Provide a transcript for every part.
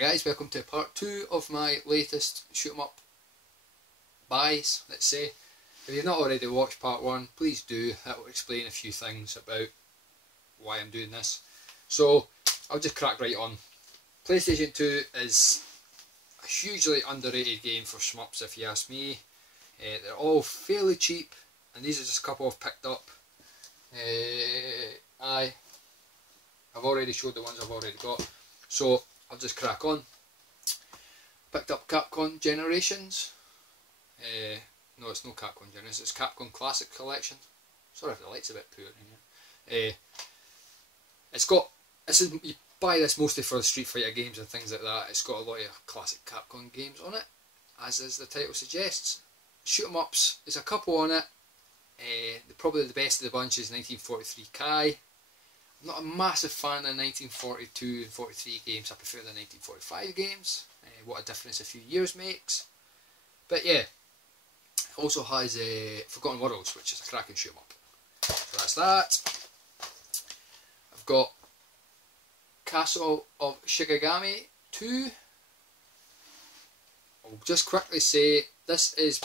Right guys, welcome to part 2 of my latest shoot 'em up buys, let's say. If you've not already watched part 1, please do. That will explain a few things about why I'm doing this. So, I'll just crack right on. PlayStation 2 is a hugely underrated game for shmups if you ask me. They're all fairly cheap, and these are just a couple I've picked up. I've already showed the ones I've already got, so I'll just crack on. Picked up Capcom Generations. No, it's no Capcom Generations, it's Capcom Classic Collection. Sorry if the light's a bit poor in here. You buy this mostly for the Street Fighter games and things like that. It's got a lot of classic Capcom games on it, as is the title suggests. Shoot 'em ups, there's a couple on it. Probably the best of the bunch is 1943 Kai. I'm not a massive fan of 1942 and 43 games. I prefer the 1945 games. What a difference a few years makes. But yeah, it also has Forgotten Worlds, which is a cracking shoot 'em up. So that's that. I've got Castle of Shikigami 2. I'll just quickly say this is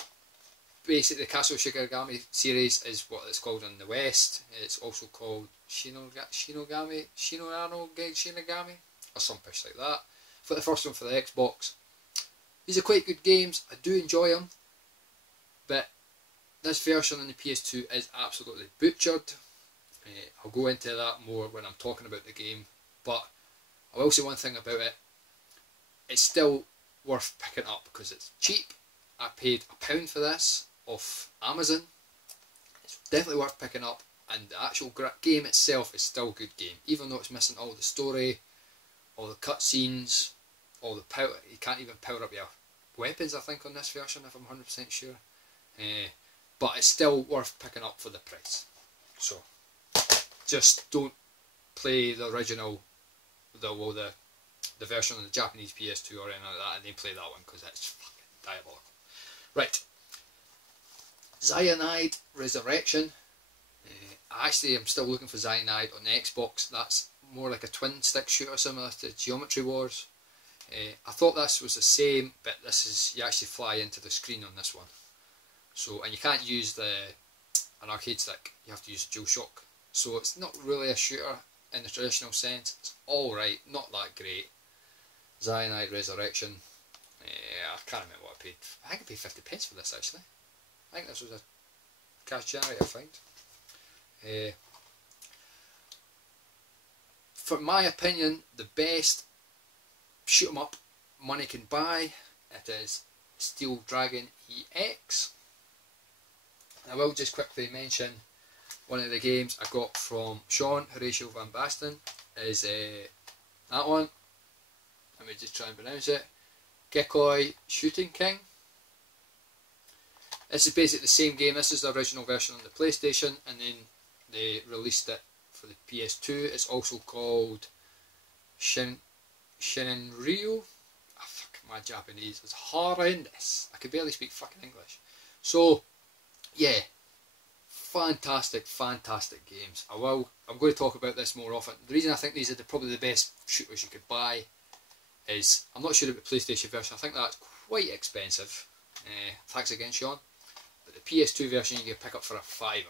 basically the Castle Shikigami series is what it's called in the West. It's also called Shinigami, or some pish like that. For the first one for the Xbox. These are quite good games. I do enjoy them, but this version on the PS2 is absolutely butchered. I'll go into that more when I'm talking about the game, but I will say one thing about it. It's still worth picking up because it's cheap. I paid £1 for this off Amazon. It's definitely worth picking up, and the actual game itself is still a good game, even though it's missing all the story, all the cutscenes, all the power. You can't even power up your weapons, I think, on this version, if I'm 100% sure. But it's still worth picking up for the price. So just don't play the original, the version on the Japanese PS2 or anything like that, and then play that one because it's fucking diabolical. Right, Zionide Resurrection. I actually am still looking for Zionide on the Xbox. That's more like a twin stick shooter similar to Geometry Wars. I thought this was the same, but this is, you actually fly into the screen on this one. So, and you can't use an arcade stick, you have to use a DualShock. So it's not really a shooter in the traditional sense. It's alright, not that great. Zionide Resurrection. I can't remember what I paid. I think I paid 50p for this actually. I think this was a cash generator find. For my opinion, the best shoot 'em up money can buy, it is Steel Dragon EX. And I will just quickly mention one of the games I got from Sean Horatio Van Basten is that one. Let me just try and pronounce it. Gekoi Shooting King. This is basically the same game. This is the original version on the PlayStation, and then they released it for the PS2. It's also called Shinenryu. Oh, fuck, my Japanese is horrendous. I could barely speak fucking English. So, yeah, fantastic games. I'm going to talk about this more often. The reason I think these are probably the best shooters you could buy is, I'm not sure about the PlayStation version. I think that's quite expensive. Thanks again, Sean. But the PS2 version you can pick up for £5.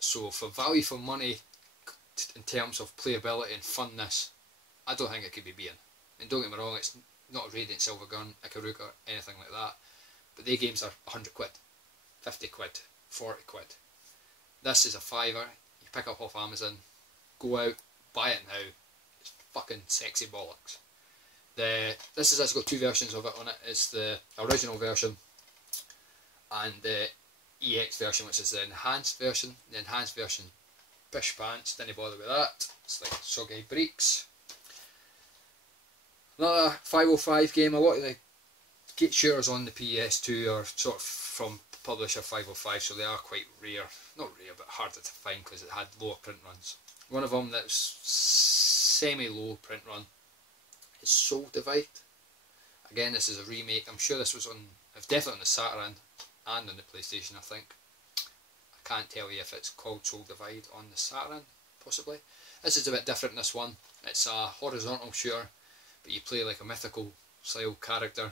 So for value for money, in terms of playability and funness, I don't think it could be beaten. And don't get me wrong, it's not a Radiant Silver Gun, Ikaruga, or anything like that. But their games are 100 quid, 50 quid, 40 quid. This is a £5. You pick up off Amazon, go out, buy it now. It's fucking sexy bollocks. This has actually got two versions of it on it. It's the original version and the EX version, which is the enhanced version. The enhanced version, bish pants, didn't bother with that. It's like soggy breaks. Another 505 game. A lot of the gate shooters on the PS2 are sort of from publisher 505, so they are quite rare. Not rare, but harder to find because it had lower print runs. One of them that's semi-low print run is Soul Divide. Again, this is a remake. I'm sure this was on, definitely on the Saturn and on the PlayStation, I think. I can't tell you if it's called Soul Divide on the Saturn, possibly. This is a bit different, this one. It's a horizontal shooter but you play like a mythical style character.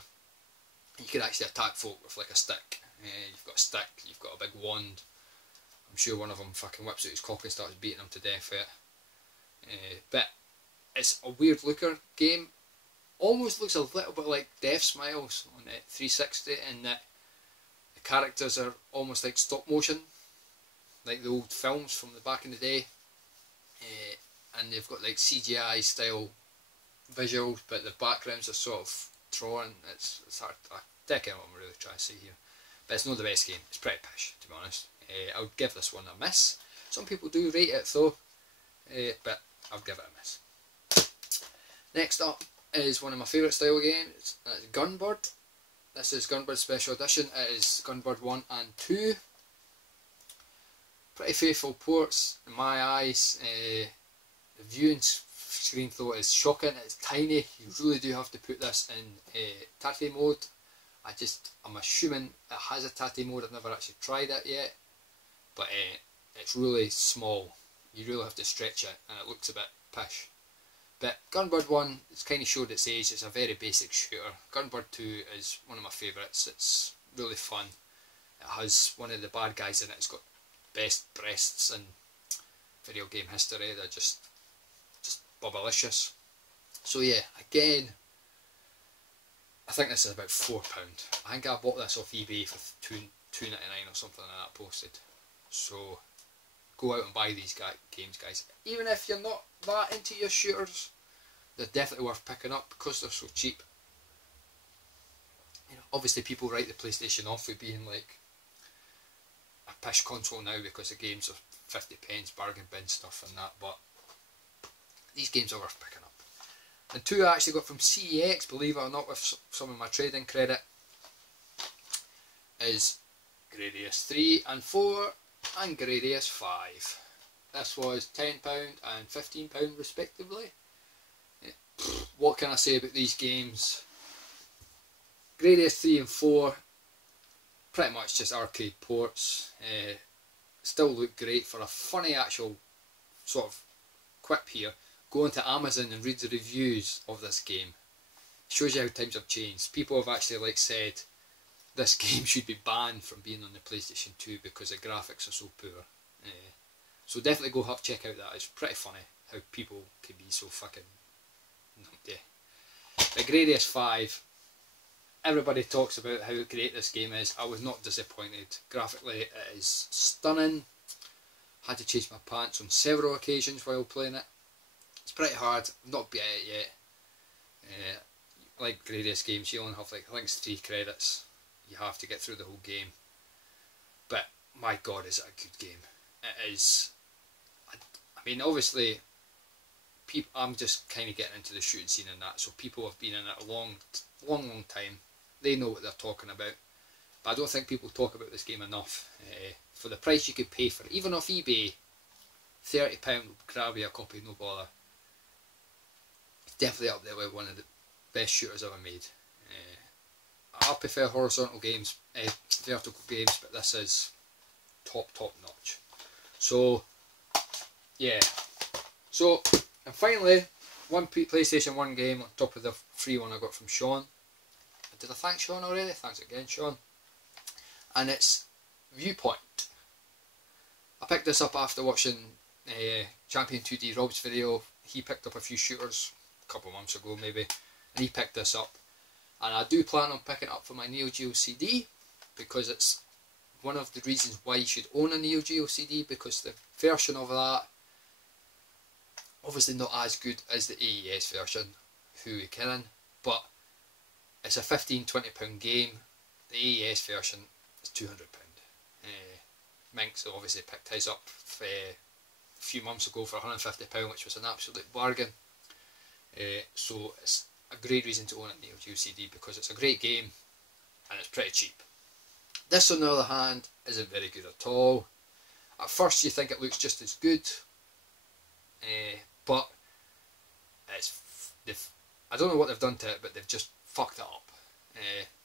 You can actually attack folk with like a stick. You've got a stick, you've got a big wand. I'm sure one of them fucking whips out his cock and starts beating him to death with it. But it's a weird looker game. Almost looks a little bit like Death Smiles on the 360 in that the characters are almost like stop motion, like the old films from the back in the day. And they've got like CGI style visuals, but the backgrounds are sort of drawn. It's hard. I don't know what I'm really trying to say here. But it's not the best game. It's pretty pish, to be honest. I would give this one a miss. Some people do rate it though, but I'll give it a miss. Next up is one of my favourite style games. It's Gunbird. This is Gunbird Special Edition. It is Gunbird 1 and 2. Pretty faithful ports in my eyes. The viewing screen though is shocking. It's tiny. You really do have to put this in Tate mode. I'm assuming it has a Tate mode. I've never actually tried it yet, but it's really small. You really have to stretch it, and it looks a bit pish. But Gunbird 1, it's kind of showed its age. It's a very basic shooter. Gunbird 2 is one of my favourites. It's really fun. It has one of the bad guys in it. It's got best breasts in video game history. They're just bubblicious. So yeah, again, I think this is about £4. I think I bought this off eBay for $2.99 or something like that posted. So go out and buy these games, guys. Even if you're not that into your shooters, they're definitely worth picking up because they're so cheap. You know, obviously people write the PlayStation off for being like a pish console now because the games are 50p, bargain bin stuff and that, but these games are worth picking up. And 2 I actually got from CEX, believe it or not, with some of my trading credit, is Gradius III and 4 and Gradius 5. This was £10 and £15 respectively. What can I say about these games? Gradius 3 and 4, pretty much just arcade ports. Still look great. For a funny actual sort of quip here, go onto Amazon and read the reviews of this game. Shows you how times have changed. People have actually like said this game should be banned from being on the PlayStation 2 because the graphics are so poor. So definitely go check out that. It's pretty funny how people can be so fucking numpty. But Gradius 5, everybody talks about how great this game is. I was not disappointed. Graphically it is stunning. Had to change my pants on several occasions while playing it. It's pretty hard. I've not beat it yet. Like Gradius games, you only have like I think it's 3 credits. You have to get through the whole game. But my god, is it a good game. It is. I mean, obviously, I'm just kind of getting into the shooting scene and that, so people have been in it a long time. They know what they're talking about. But I don't think people talk about this game enough. For the price you could pay for it, even off eBay, £30 will grab you a copy, no bother. It's definitely up there with one of the best shooters ever made. I prefer horizontal games, vertical games, but this is top notch. So yeah. So, and finally, one PlayStation 1 game on top of the free one I got from Sean. Did I thank Sean already? Thanks again, Sean. And it's Viewpoint. I picked this up after watching Champion 2D Rob's video. He picked up a few shooters a couple of months ago maybe, and he picked this up. And I do plan on picking it up for my Neo Geo CD, because it's one of the reasons why you should own a Neo Geo CD, because the version of that, obviously not as good as the AES version, who are you kidding, but it's a £15–20 game. The AES version is £200. Minx obviously picked his up a few months ago for £150, which was an absolute bargain. So it's a great reason to own a Neo Geo CD, because it's a great game and it's pretty cheap. This, on the other hand, isn't very good at all. At first you think it looks just as good, but I don't know what they've done to it, but they've just fucked it up.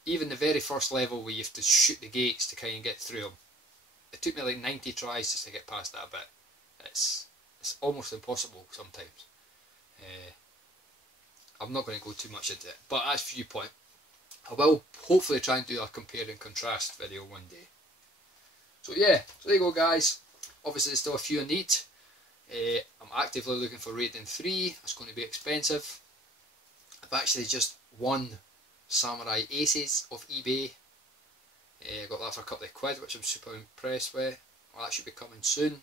Even the very first level where you have to shoot the gates to kind of get through them, it took me like 90 tries just to get past that bit. It's almost impossible sometimes. I'm not going to go too much into it, but that's Viewpoint. I will hopefully try and do a compare and contrast video one day. So yeah, so there you go guys. Obviously there's still a few I need. I'm actively looking for Raiden 3, it's going to be expensive. I've actually just won Samurai Aces off eBay. Got that for a couple of quid, which I'm super impressed with. Well, that should be coming soon.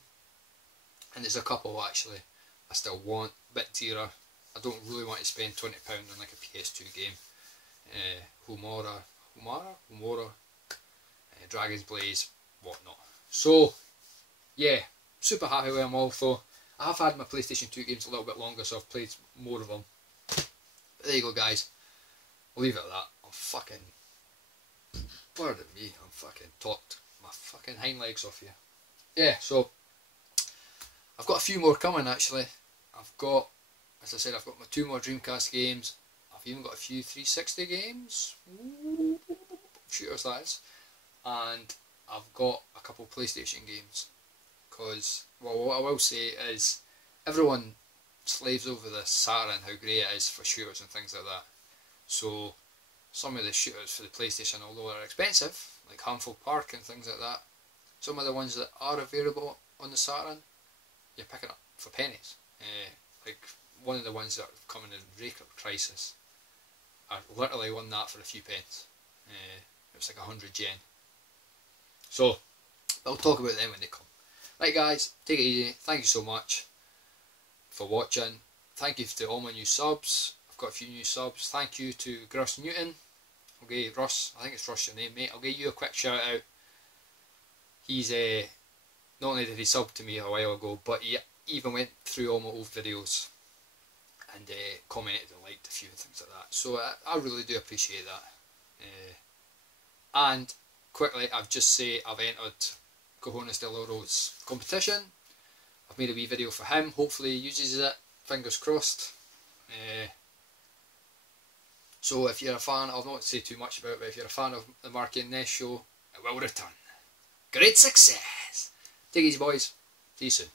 And there's a couple actually I still want, a bit dearer. I don't really want to spend £20 on like a PS2 game. Homura, Dragon's Blaze, whatnot. So yeah, super happy with them all. Though I have had my PlayStation 2 games a little bit longer, so I've played more of them. But there you go guys, I'll leave it at that. I'm fucking, pardon me, I'm fucking talked my fucking hind legs off here. Yeah, so I've got a few more coming actually. I've got, as I said, I've got my 2 more Dreamcast games. I've even got a few 360 games, shooters that is, and I've got a couple PlayStation games. Because, well, what I will say is, everyone slaves over the Saturn, how great it is for shooters and things like that. So, some of the shooters for the PlayStation, although they're expensive, like Harmful Park and things like that, some of the ones that are available on the Saturn, you're picking up for pennies. Like one of the ones that are coming in Raker Crisis, I literally won that for a few pence. It was like 100 yen. So, I'll talk about them when they come. Right guys, take it easy. Thank you so much for watching. Thank you to all my new subs. I've got a few new subs. Thank you to Russ Newton. Okay, Russ, I think it's Russ your name, mate. I'll give you a quick shout out. He's not only did he sub to me a while ago, but he even went through all my old videos and commented and liked a few things like that. So I really do appreciate that. And quickly, I've just say I've entered Cojones del Oro's competition. I've made a wee video for him. Hopefully he uses it. Fingers crossed. So if you're a fan, I'll not say too much about it, but if you're a fan of the Marky and Ness show, it will return. Great success! Take it easy boys. See you soon.